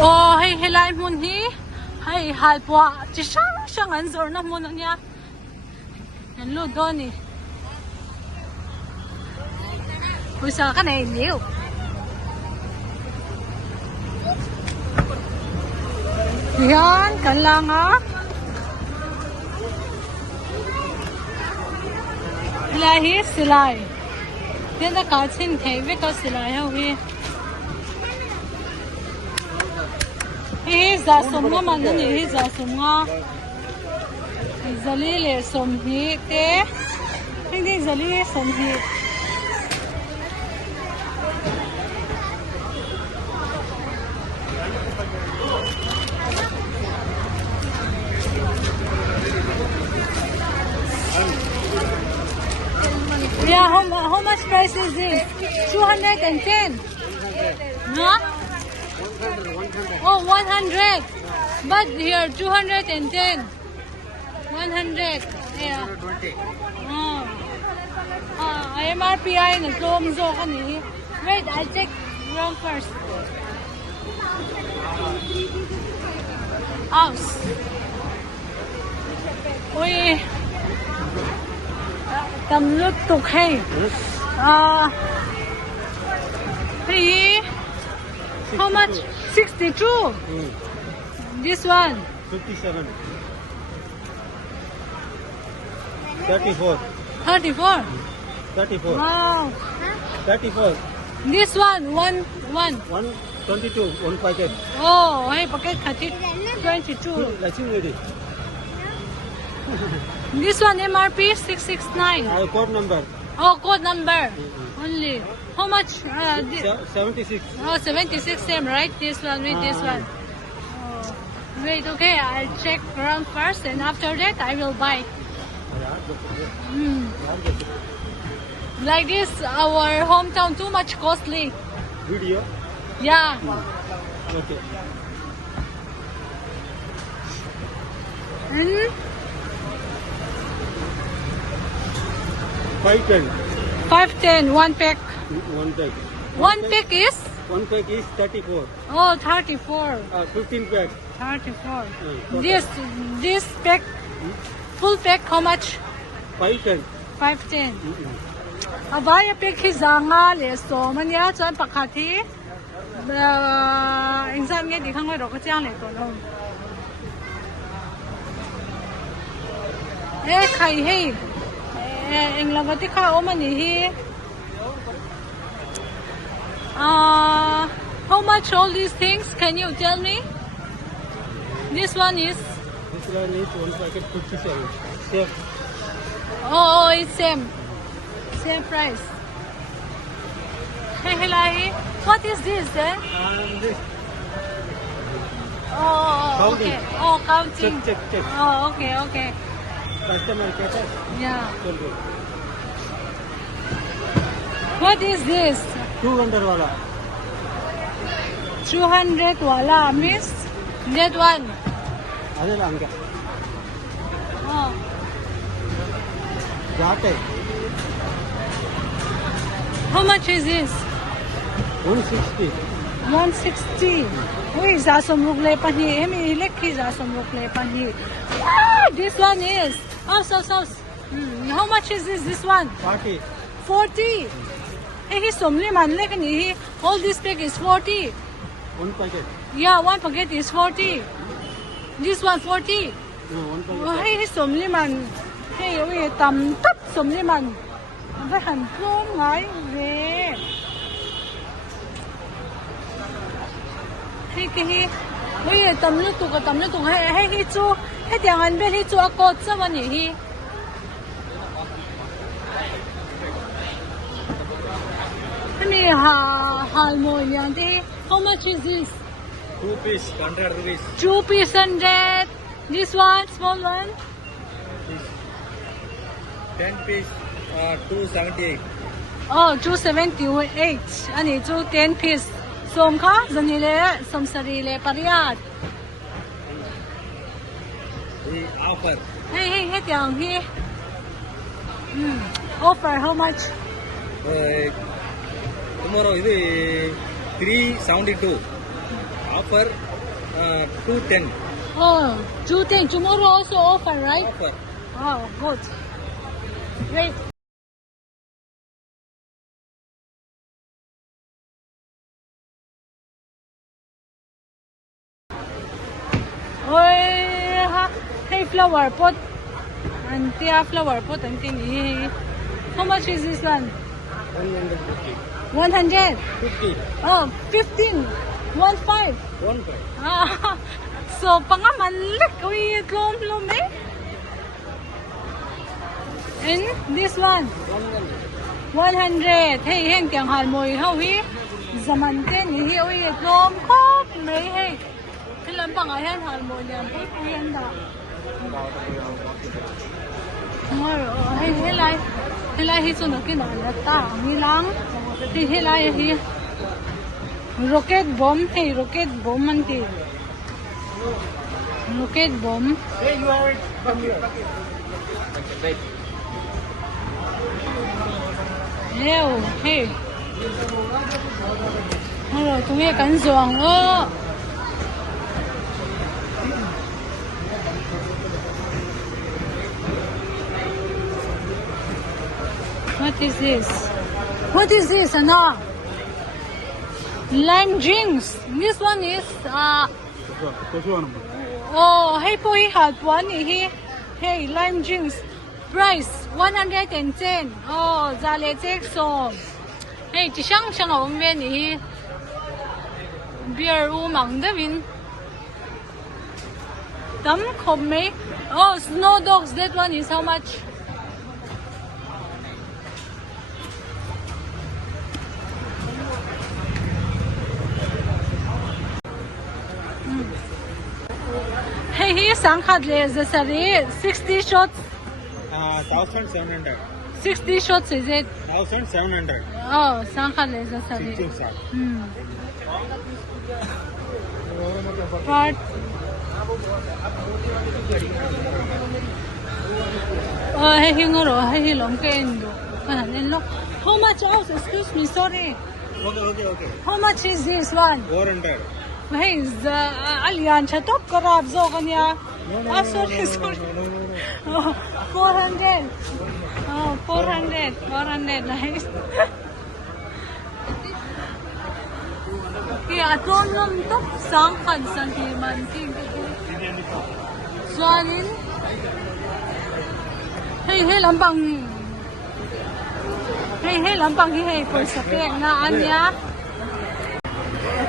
Oh, hey, helai mun hi. Hey, Halpuah. Chỉ sang ăn rồi nó mun nha. Anh luôn đó nè. Bây giờ cái này nhiều. Yan, kan lang ah. Lahi silai. Yan na kachin thay với có silai hao hi. Hi za som nga man ni hi za som nga. Zali le som hi te. Hindi zali som hi. Yeah, how much price is this? 210. No? 100. Oh, 100. But here 210. 100. Yeah. Oh. MRPI na tlawm zawk ani. Wait, I'll check wrong first. House. Ui. Tầm lutuk hay. Hey. How much? 62. This one. 57. 34. 34. 34. Wow. 34. This one. One. 122. 1 packet. Oh, hey, packet 22. Let's ready. This one MRP 669. Code number. Oh, code number. Only. How much? 76. Oh, 76 same, right? This one with this one. Oh. Wait, okay, I'll check around first and after that I will buy. Like this, our hometown too much costly. Video? Yeah. Okay. 510. 510, one pack. One pack. One pack is? One pack is 34. Oh, 34. 15 pack. 34. Okay. This pack, full pack, how much? 510. 510. Abaya pack hizanga leso manya chuan pakhathi. Exam nge di khangoi ro ka chang le to lo. Khai hey. Inlo ti kha o mani hi. How much all these things? Can you tell me? This one is? This one is one packet 57. Same. Oh, it's same. Same price. Hey, hello. What is this then? This. Oh, Counting. okay. Oh, counting. Check. Oh, okay. Customer cater. Yeah. Tell me. What is this? 200 wala. 200 wala, miss? That one. Ade lang ka. Oh. Jate. How much is this? 160. 160. Uy, zasom rugle pa ni. Emi ilekhi zasom rugle pa ni. This one is. Oh, so. How much is this? This one? 40. 40. Hey, he's somely man like ni. All this pack is 40. One packet. Yeah, one packet is 40. This one 40. No, one packet. Oh, hey, he's somely man. Hey, uy, tam tap somely man. Vai hẳn luôn ngay về. Hey, cái uy, tam lutuk hey hi chu. Hey, tiếng Anh bên hi chu akot sa man hi. Hani halmo yan di. How much is this? 2 piece, 100 rupees. 2 piece 100. This one, small one. 10 piece, 278. Oh, 278. Ani 10 piece. Som ka zanile som sarili pariat. The offer. Hey, tiang hi. Offer how much? Tomorrow is 372. Offer 210. Oh, 210. Tomorrow also offer, right? Offer. Oh, good. Wait. Hey, flower pot. And flower pot. And how much is this one? 150. 100. 50. Oh, 15. 1.5. 1 Ah, so pangamanlik we tlawm eh. And this one 100. Hey, heng tiang hal moi how he zaman ten hi we tlawm khop mai hey. Kilan pang ayan hal moi yan po ayan da. Hey, helai hi chuna kin ala ta mi lang. Helai hi rocket bomb, hey, rocket bomb manti. Rocket bomb. Hey, you are from here. Right. Ew, hey. Hello, tụi nghe cảnh giòn ơ. What is this? What is this, Anna? Lime drinks. This one is oh, hey po Halpuah ni hey lime drinks. Price 110. Oh, zale check so. Hey, chỉ sang ở bên này beer mang da win. Tắm khom mấy. Oh, snow dogs. That one is how much? Hey, here's the 60 shots. 1,700. 60 shots is it? 1,700. Oh, the sari. But hey, hey, long inlo. How much else? Excuse me, sorry. Okay. How much is this one? 400. Hey, alian chatop karab zo kanya. No. Sorry. Oh, 400. Oh, 400. Nice. Kaya tlawm to sangkad sang himan ting. Suanin. Hey, lampang. Hey, lampang hey for sa pek na anya.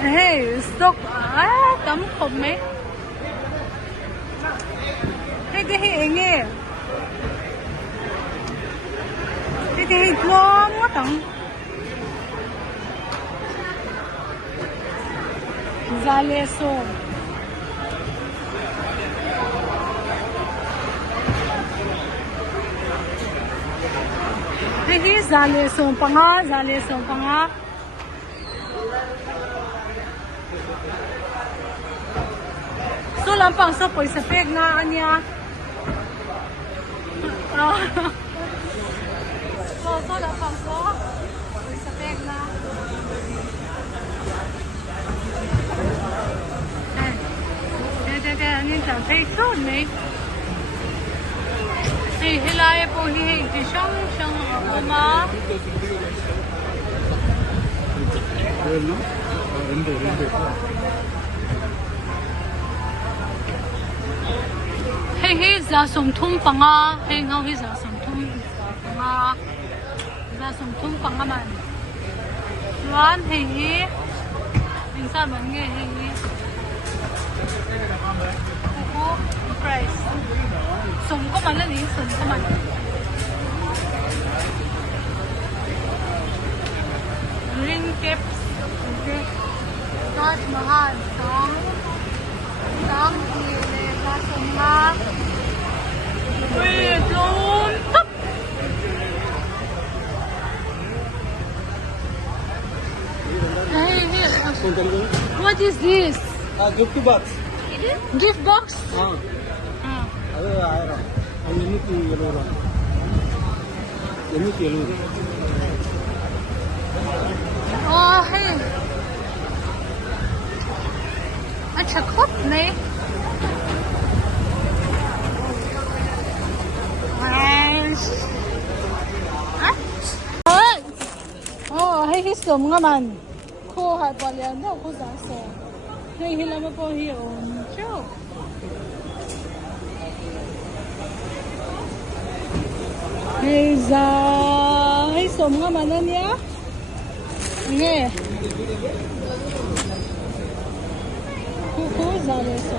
Hey, stock. Tắm khom mấy. Hey, cái enge. Hey, tlawm quá tặng. Zale so. Hey, zale so panga. So lampang so poy sa peg na anya. So lampang so poy sa peg na. Ni chẳng thấy sốt này. Thì helai po hi thì sang ama. Hey, za som thum panga. Hey, ngau hi za som thum panga. Za som thum panga man. Luan hey. Insa man nge hey. Price. Sum ko man lang sum ko man. Ring caps. Not mahal. Tang ile ka summa. Wait, don't stop. Hey, what is this? Gift box. Gift box? ಅದು 1000 870 Oh, hey. अच्छा खूप नाही hay hisom nga man ko hay palian daw ko daso hay hila mo po hiyon chok hay za hisom nga man niya nge ko za leso